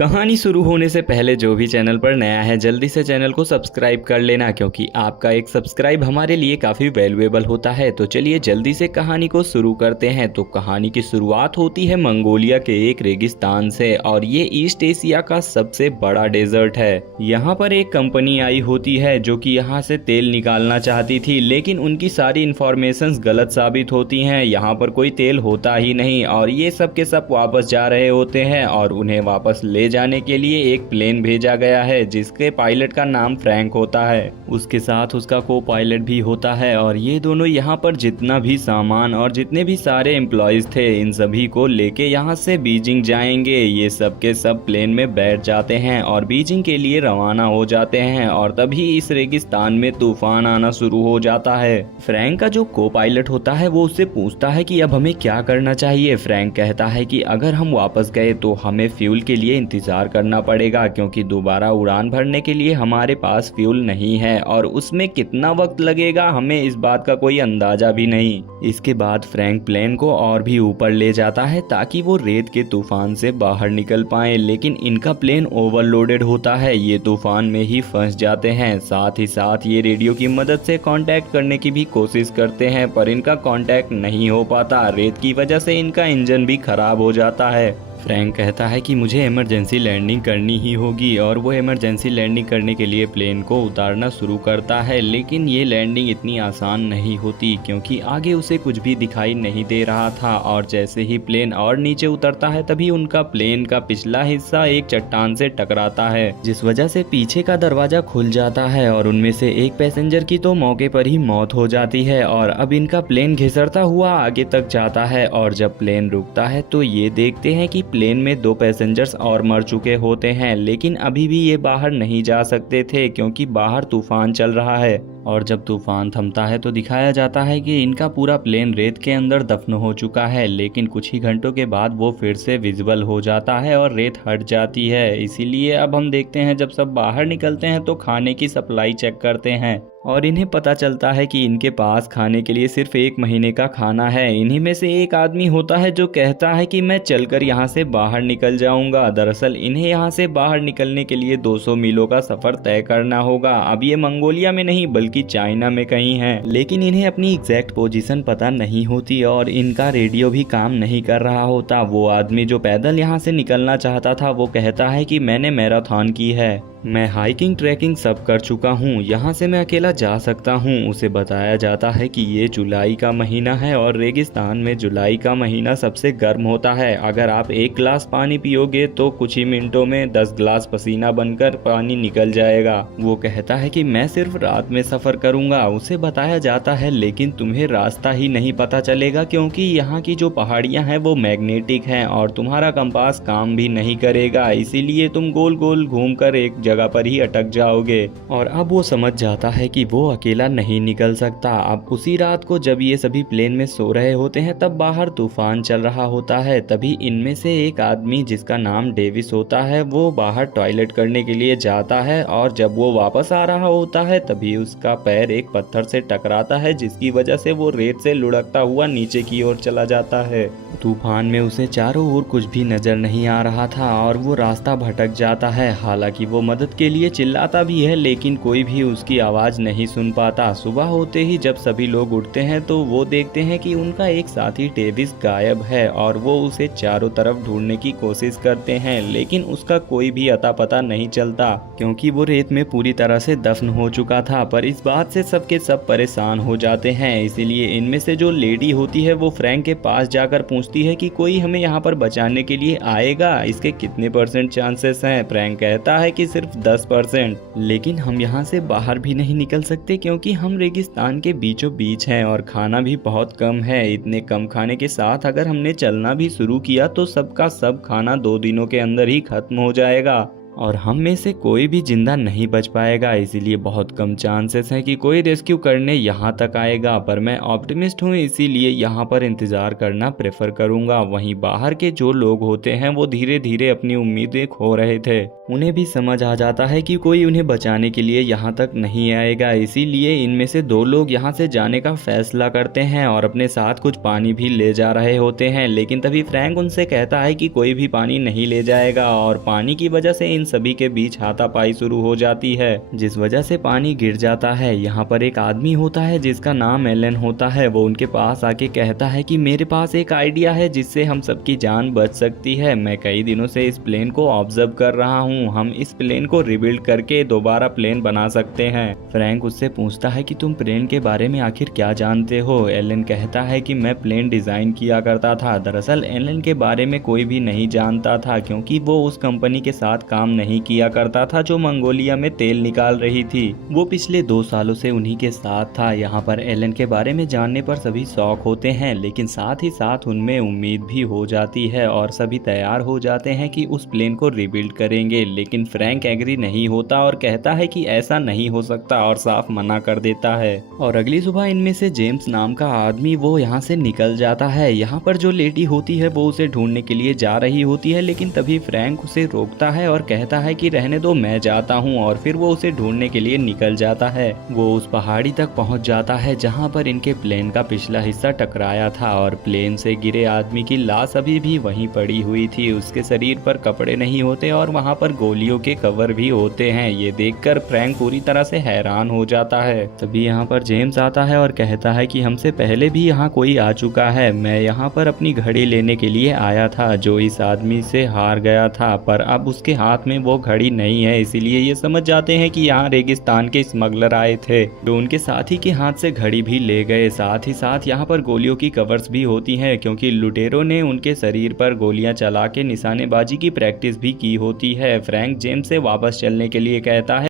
कहानी शुरू होने से पहले जो भी चैनल पर नया है जल्दी से चैनल को सब्सक्राइब कर लेना, क्योंकि आपका एक सब्सक्राइब हमारे लिए काफ़ी वैल्यूएबल होता है। तो चलिए जल्दी से कहानी को शुरू करते हैं। तो कहानी की शुरुआत होती है मंगोलिया के एक रेगिस्तान से, और ये ईस्ट एशिया का सबसे बड़ा डेजर्ट है। यहाँ पर एक कंपनी आई होती है जो कि यहाँ से तेल निकालना चाहती थी, लेकिन उनकी सारी इंफॉर्मेशंस गलत साबित होती हैं। यहाँ पर कोई तेल होता ही नहीं, और ये सब के सब वापस जा रहे होते हैं और उन्हें वापस ले जाने के लिए एक प्लेन भेजा गया है जिसके पायलट का नाम फ्रैंक होता है। उसके साथ उसका को पायलट भी होता है, और ये दोनों यहाँ पर जितना भी सामान और जितने भी सारे एम्प्लॉयज थे इन सभी को लेके यहाँ से बीजिंग जाएंगे। ये सब के सब प्लेन में बैठ जाते हैं और बीजिंग के लिए रवाना हो जाते हैं, और तभी इस रेगिस्तान में तूफान आना शुरू हो जाता है। फ्रैंक का जो को पायलट होता है वो उससे पूछता है कि अब हमें क्या करना चाहिए। फ्रैंक कहता है कि अगर हम वापस गए तो हमें फ्यूल के लिए इंतजार करना पड़ेगा, क्योंकि दोबारा उड़ान भरने के लिए हमारे पास फ्यूल नहीं है, और उसमें कितना वक्त लगेगा हमें इस बात का कोई अंदाजा भी नहीं। इसके बाद फ्रैंक प्लेन को और भी ऊपर ले जाता है ताकि वो रेत के तूफान से बाहर निकल पाए, लेकिन इनका प्लेन ओवरलोडेड होता है। ये तूफान में ही फंस जाते हैं। साथ ही साथ ये रेडियो की मदद से कांटेक्ट करने की भी कोशिश करते हैं, पर इनका कांटेक्ट नहीं हो पाता। रेत की वजह से इनका इंजन भी खराब हो जाता है। फ्रैंक कहता है कि मुझे इमरजेंसी लैंडिंग करनी ही होगी, और वो इमरजेंसी लैंडिंग करने के लिए प्लेन को उतारना शुरू करता है। लेकिन ये लैंडिंग इतनी आसान नहीं होती, क्योंकि आगे उसे कुछ भी दिखाई नहीं दे रहा था, और जैसे ही प्लेन और नीचे उतरता है तभी उनका प्लेन का पिछला हिस्सा एक चट्टान से टकराता है, जिस वजह से पीछे का दरवाजा खुल जाता है, और उनमें से एक पैसेंजर की तो मौके पर ही मौत हो जाती है। और अब इनका प्लेन घिसरता हुआ आगे तक जाता है, और जब प्लेन रुकता है तो ये देखते हैं कि प्लेन में 2 पैसेंजर्स और मर चुके होते हैं, लेकिन अभी भी ये बाहर नहीं जा सकते थे क्योंकि बाहर तूफान चल रहा है। और जब तूफान थमता है तो दिखाया जाता है कि इनका पूरा प्लेन रेत के अंदर दफन हो चुका है, लेकिन कुछ ही घंटों के बाद वो फिर से विजिबल हो जाता है और रेत हट जाती है। इसीलिए अब हम देखते हैं जब सब बाहर निकलते हैं तो खाने की सप्लाई चेक करते हैं, और इन्हें पता चलता है कि इनके पास खाने के लिए सिर्फ 1 महीने का खाना है। इन्हीं में से एक आदमी होता है जो कहता है कि मैं चलकर यहाँ से बाहर निकल जाऊंगा। दरअसल इन्हें यहाँ से बाहर निकलने के लिए 200 मीलों का सफर तय करना होगा। अब ये मंगोलिया में नहीं बल्कि चाइना में कहीं है, लेकिन इन्हें अपनी एग्जैक्ट पोजीशन पता नहीं होती, और इनका रेडियो भी काम नहीं कर रहा होता। वो आदमी जो पैदल यहाँ से निकलना चाहता था वो कहता है कि मैंने मैराथन की है, मैं हाइकिंग ट्रैकिंग सब कर चुका हूँ, यहाँ से मैं अकेला जा सकता हूँ। उसे बताया जाता है कि ये जुलाई का महीना है, और रेगिस्तान में जुलाई का महीना सबसे गर्म होता है। अगर आप 1 गिलास पानी पियोगे तो कुछ ही मिनटों में 10 गिलास पसीना बनकर पानी निकल जाएगा। वो कहता है कि मैं सिर्फ रात में सफ़र करूँगा। उसे बताया जाता है लेकिन तुम्हें रास्ता ही नहीं पता चलेगा, क्योंकि यहाँ की जो पहाड़ियाँ हैं वो मैग्नेटिक हैं, और तुम्हारा कंपास काम भी नहीं करेगा। इसीलिए तुम गोल गोल घूमकर एक जगह पर ही अटक जाओगे। और अब वो समझ जाता है कि वो अकेला नहीं निकल सकता। अब उसी रात को जब ये सभी प्लेन में सो रहे होते हैं तब बाहर तूफान चल रहा होता है। तभी इनमें से एक आदमी जिसका नाम डेविस होता है वो बाहर टॉयलेट करने के लिए जाता है, और जब वो वापस आ रहा होता है तभी उसका पैर एक पत्थर से टकराता है, जिसकी वजह से वो रेत से लुढ़कता हुआ नीचे की ओर चला जाता है। तूफान में उसे चारों ओर कुछ भी नजर नहीं आ रहा था, और वो रास्ता भटक जाता है। हालांकि वो मदद के लिए चिल्लाता भी है, लेकिन कोई भी उसकी आवाज़ नहीं सुन पाता। सुबह होते ही जब सभी लोग उठते हैं तो वो देखते हैं कि उनका एक साथी डेविस गायब है, और वो उसे चारों तरफ ढूंढने की कोशिश करते हैं, लेकिन उसका कोई भी अता पता नहीं चलता, क्योंकि वो रेत में पूरी तरह से दफन हो चुका था। पर इस बात से सबके सब परेशान हो जाते हैं। इसीलिए इनमें से जो लेडी होती है वो फ्रैंक के पास जाकर पूछती है कि कोई हमें यहाँ पर बचाने के लिए आएगा, इसके कितने % चांसेस हैं। फ्रैंक कहता है कि सिर्फ 10%, लेकिन हम यहाँ से बाहर भी नहीं निकल सकते क्योंकि हम रेगिस्तान के बीचों बीच हैं, और खाना भी बहुत कम है। इतने कम खाने के साथ अगर हमने चलना भी शुरू किया तो सबका सब खाना 2 दिनों के अंदर ही खत्म हो जाएगा। और हम में से कोई भी जिंदा नहीं बच पाएगा, इसीलिए बहुत कम चांसेस हैं कि कोई रेस्क्यू करने यहाँ तक आएगा। पर मैं ऑप्टिमिस्ट हूँ, इसीलिए यहाँ पर इंतजार करना प्रेफर करूँगा। वहीं बाहर के जो लोग होते हैं वो धीरे धीरे अपनी उम्मीदें खो रहे थे। उन्हें भी समझ आ जाता है कि कोई उन्हें बचाने के लिए यहाँ तक नहीं आएगा, इसीलिए इनमें से 2 लोग यहाँ से जाने का फैसला करते हैं और अपने साथ कुछ पानी भी ले जा रहे होते हैं। लेकिन तभी फ्रैंक उनसे कहता है कि कोई भी पानी नहीं ले जाएगा और पानी की वजह से इन सभी के बीच हाथापाई शुरू हो जाती है, जिस वजह से पानी गिर जाता है। यहाँ पर एक आदमी होता है जिसका नाम एलन होता है। वो उनके पास आके कहता है कि मेरे पास एक आइडिया है जिससे हम सबकी जान बच सकती है। मैं कई दिनों से इस प्लेन को ऑब्जर्व कर रहा हूँ, हम इस प्लेन को रिबिल्ड करके दोबारा प्लेन बना सकते हैं। फ्रैंक उससे पूछता है कि तुम प्लेन के बारे में आखिर क्या जानते हो। एलन कहता है कि मैं प्लेन डिजाइन किया करता था। दरअसल एलन के बारे में कोई भी नहीं जानता था क्योंकि वो उस कंपनी के साथ काम नहीं किया करता था जो मंगोलिया में तेल निकाल रही थी। वो पिछले 2 सालों से उन्हीं के साथ था। यहाँ पर एलन के बारे में जानने पर सभी शॉक होते हैं, लेकिन साथ ही साथ उनमें उम्मीद भी हो जाती है और सभी तैयार हो जाते हैं कि उस प्लेन को रिबिल्ड करेंगे। लेकिन फ्रैंक एग्री नहीं होता और कहता है कि ऐसा नहीं हो सकता और साफ मना कर देता है। और अगली सुबह इनमें से जेम्स नाम का आदमी वो यहाँ से निकल जाता है। यहाँ पर जो लेडी होती है वो उसे ढूंढने के लिए जा रही होती है, लेकिन तभी फ्रैंक उसे रोकता है और कहता है कि रहने दो, मैं जाता हूँ। और फिर वो उसे ढूंढने के लिए निकल जाता है। वो उस पहाड़ी तक पहुँच जाता है जहाँ पर इनके प्लेन का पिछला हिस्सा टकराया था और प्लेन से गिरे आदमी की लाश अभी भी वहीं पड़ी हुई थी। उसके शरीर पर कपड़े नहीं होते और वहाँ पर गोलियों के कवर भी होते हैं। ये देखकर फ्रैंक पूरी तरह से हैरान हो जाता है। तभी यहाँ पर जेम्स आता है और कहता है कि हमसे पहले भी यहाँ कोई आ चुका है। मैं यहाँ पर अपनी घड़ी लेने के लिए आया था जो इस आदमी से हार गया था, पर अब उसके हाथ में वो घड़ी नहीं है। इसीलिए ये समझ जाते हैं कि यहाँ रेगिस्तान के स्मगलर आए थे जो उनके साथी के हाथ से घड़ी भी ले गए। साथ ही साथ यहाँ पर गोलियों की कवर्स भी होती हैं क्योंकि लुटेरों ने उनके शरीर पर गोलियां चला के निशानेबाजी की प्रैक्टिस भी की होती है। फ्रैंक जेम्स से वापस चलने के लिए कहता है